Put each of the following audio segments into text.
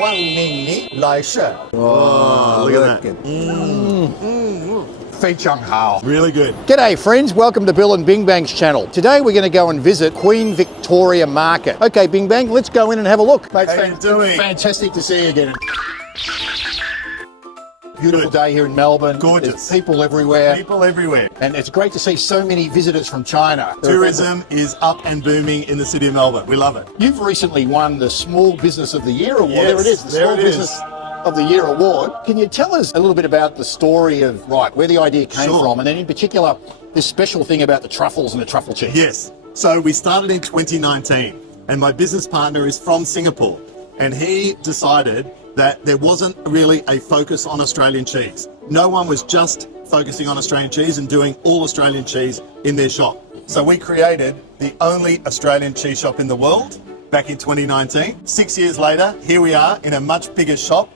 欢迎你来这。 Oh, look at that. 非常好。 Really good. G'day friends, welcome to Bill and Bing Bang's channel. Today we're going to go and visit Queen Victoria Market. Okay, Bing Bang, let's go in and have a look. Mate, How you doing? Fantastic to see you again. Beautiful day here in Melbourne. Gorgeous. There's people everywhere. People everywhere. And it's great to see so many visitors from China. Tourism is up and booming in the city of Melbourne. We love it. You've recently won the Small Business of the Year award. Yes, There it is, the there Small it is. Business of the Year award. Can you tell us a little bit about the story of, where the idea came Sure. from, and then in particular, this special thing about the truffles and the truffle cheese? Yes. So we started in 2019 and my business partner is from Singapore and he decided that there wasn't really a focus on Australian cheese. No one was just focusing on Australian cheese and doing all Australian cheese in their shop. So we created the only Australian cheese shop in the world back in 2019. 6 years later, here we are in a much bigger shop.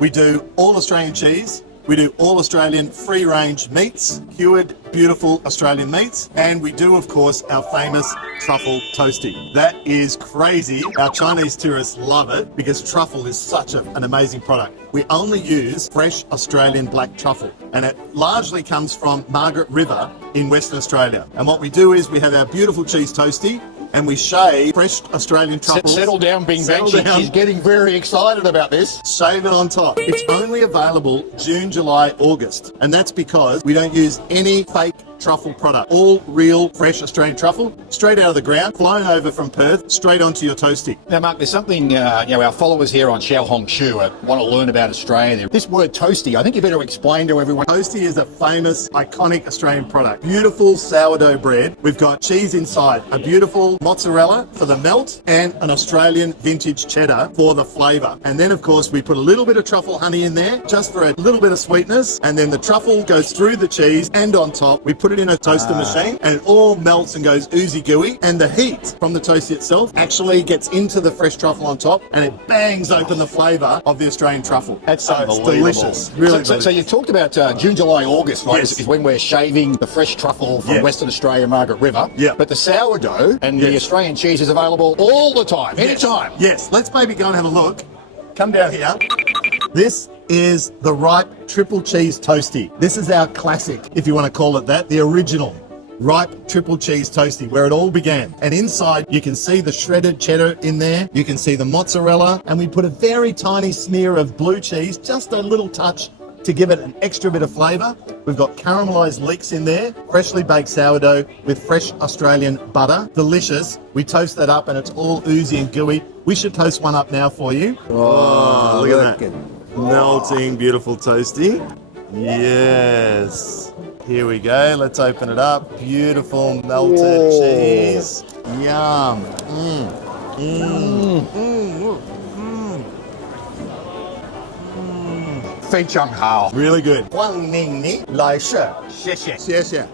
We do all Australian cheese. We do all Australian free-range meats, cured, beautiful Australian meats, and we do, of course, our famous truffle toasty. That is crazy. Our Chinese tourists love it because truffle is such an amazing product. We only use fresh Australian black truffle, and it largely comes from Margaret River in Western Australia. And what we do is we have our beautiful cheese toasty, and we shave fresh Australian truffles. Settle down, Bing Bang. Settle down. She's getting very excited about this. Shave it on top. It's only available June, July, August. And that's because we don't use any fake truffle product. All real, fresh Australian truffle, straight out of the ground, flown over from Perth, straight onto your toasty. Now, Mark, there's something, our followers here on Xiao Hong Chu want to learn about Australia. This word toasty, I think you better explain to everyone. Toasty is a famous, iconic Australian product. Beautiful sourdough bread. We've got cheese inside, a beautiful mozzarella for the melt, and an Australian vintage cheddar for the flavour. And then, of course, we put a little bit of truffle honey in there, just for a little bit of sweetness. And then the truffle goes through the cheese, and on top, we put it in a toaster machine, and it all melts and goes oozy gooey. And the heat from the toasty itself actually gets into the fresh truffle on top, and it bangs open the flavour of the Australian truffle. That's so it's unbelievable. delicious. Really So delicious. you talked about June, July, August, right? Yes. Is when we're shaving the fresh truffle from Yeah. Western Australia, Margaret River. Yeah. But the sourdough and the Yes. Australian cheese is available all the time, anytime. Yes, let's maybe go and have a look. Come down here. This is the ripe triple cheese toasty. This is our classic, if you want to call it that, the original ripe triple cheese toasty, where it all began. And inside you can see the shredded cheddar in there. You can see the mozzarella, and we put a very tiny smear of blue cheese, just a little touch to give it an extra bit of flavour. We've got caramelised leeks in there, freshly baked sourdough with fresh Australian butter. Delicious. We toast that up and it's all oozy and gooey. We should toast one up now for you. Oh, look at that. Melting, beautiful toasty. Yes. Here we go. Let's open it up. Beautiful melted cheese. Yum. Fei Chang Hao. Really good. 欢迎你来这。谢谢。